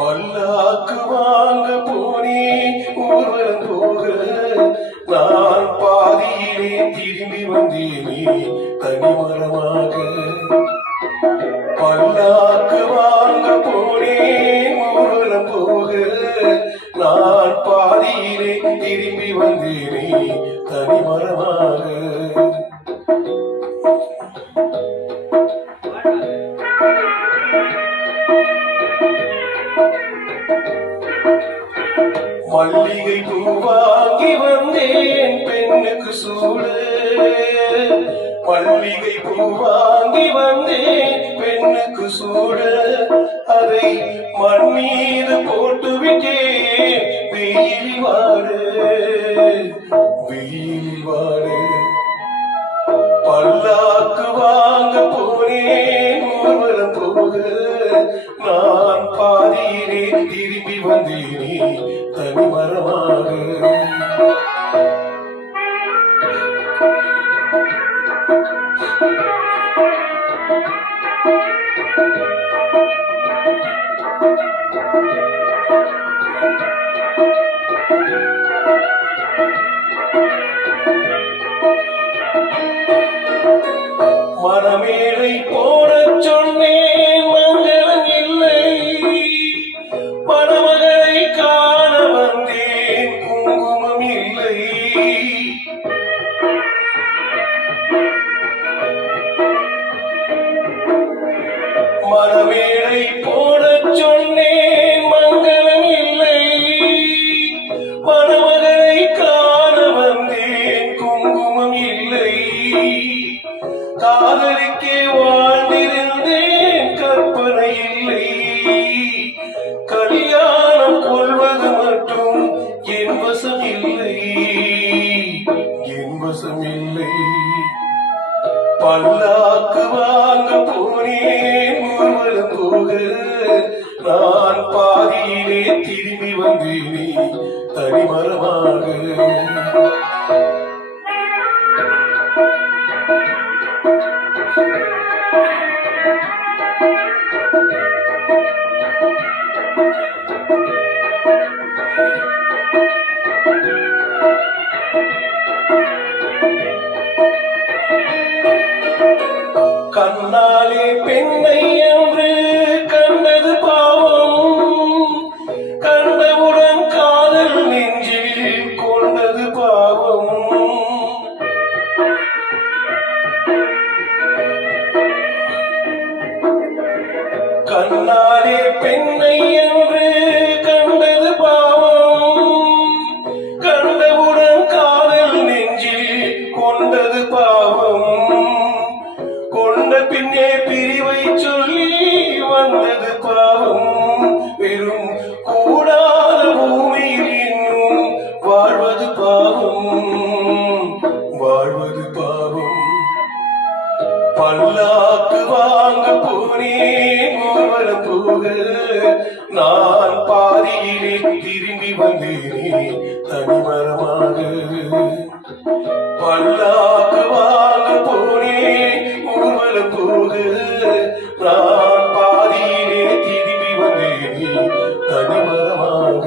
பல்லாக்கு வாங்க போனே ஊர்வலம் போக நான் பாதியிலே திரும்பி வந்தேனே தனிமரமாக. பல்லாக்கு வாங்க போனே ஊர்வலம் போக நான் பாதியிலே திரும்பி வந்தேனே தனிமரமாக. மல்லிகை பூ வாங்கி வந்தேன் பெண்ணுக்கு சூட. மல்லிகை பூ வாங்கி வந்தேன் பெண்ணுக்கு சூட. அதை மண் மீது போட்டு விட்டேன் வெயில் வாட வெயில் வாட. பல்லாக்கு வாங்க போனேன் ஊர்வலம் போக நான் பாதியிலே திரும்பி வந்தேனே தனிமரமாக. மணமேடை போட சொன்னேன் மங்களம் இல்லை. மணமகளை காண வந்தேன் குங்குமம் இல்லை. மணமேடை போட சொன்னேன் மங்களம் இல்லை. மணமகளை காண வந்தேன் குங்குமம் இல்லை. காதலிக்கே வாழ்ந்திருந்தேன் கற்பனை இல்லை. கல்யாணம் கொள்வது மட்டும் என் வசம் இல்லை என் வசம் இல்லை. பல்லாக்கு வாங்க போனேன் ஊர்வலம் போக நான் பாதியிலே திரும்பி வந்தேனே தனிமரமாக. கண்ணாலே பெண்ணை என்று கண்டது பாவம். கண்டவுடன் காதல் நெஞ்சில் கொண்டது பாவம். கண்ணாலே பெண்ணை என்று கண்டது பாவம். கண்டவுடன் காதல் நெஞ்சில் கொண்டது பாவம். கொண்ட பின்னே பிரிவை சொல்லி வந்தது பாவம். வெறும் கூடாத பூமியில் இன்னும் வாழ்வது பாவம் வாழ்வது பாவம். பல்லாக்கு வாங்க போனேன் ஊர்வலம் போக நான் பாதியிலே திரும்பி வந்தேனே தனிமரமாக. பல்லாக்கு வாங்க போனேன் ஊர்வலம் போக நான் பாதியிலே திரும்பி வந்தேனே தனிமரமாக.